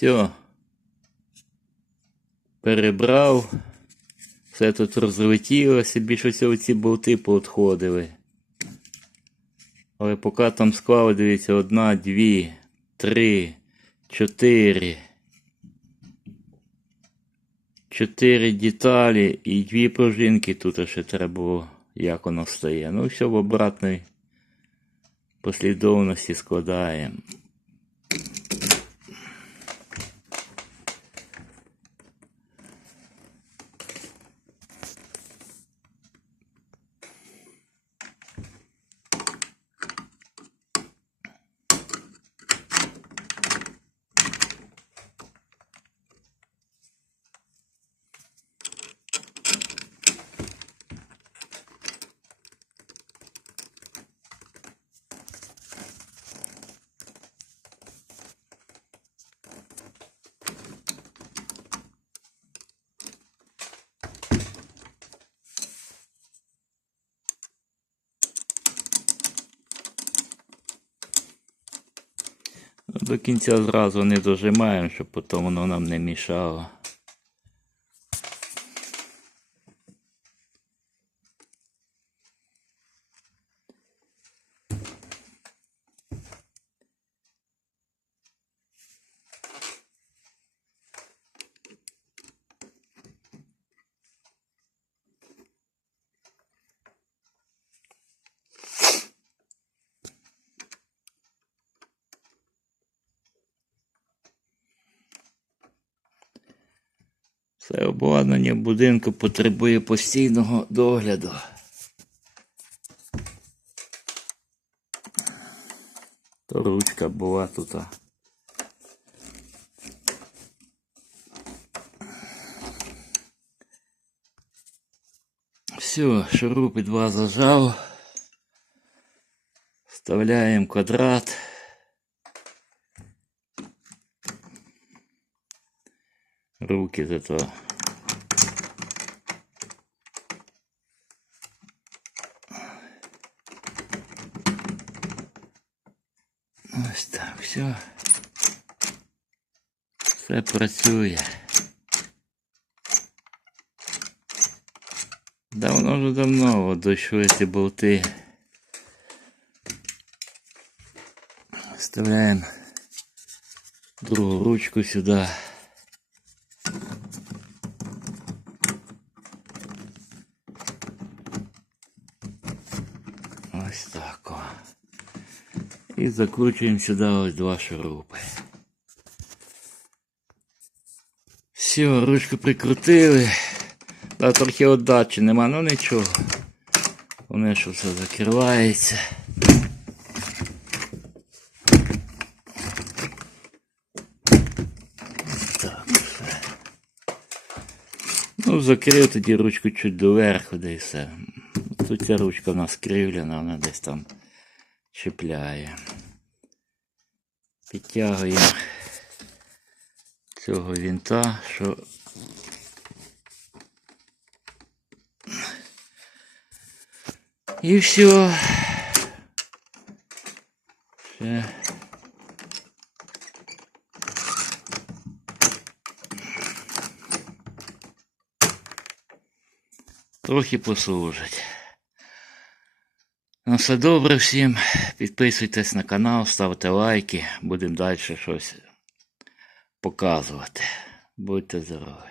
Все. Перебрав. Все тут розлетілося, більше всього ці болти поотходили. Але поки там склали, дивіться, одна, дві, три, чотири. Чотири деталі і дві пружинки тут ще треба було, як воно стає. Ну, все в обратній послідовності складаємо. До кінця зразу не дожимаємо, щоб потім воно нам не мішало. Все обладнання будинку потребує постійного догляду. То ручка була тут. Все, шурупи два зажав. Вставляємо квадрат. Руки зато. Ось так, все. Все працює. Давно вже давно от дійшли ці болти. Вставляємо другу ручку сюди. І закручуємо сюди ось два шурупи. Все, ручку прикрутили. Да, трохи отдачі нема, ну нічого. Вони що все закривається. Так, все. Ну, закрив тоді ручку чуть доверху, де і все. Тут ця ручка в нас кривляна, вона десь там чіпляє. Підтягуємо цього вінта, що і все. Ще. Трохи послужить. Ну, все добре всім. Підписуйтесь на канал, ставте лайки. Будемо далі щось показувати. Будьте здорові.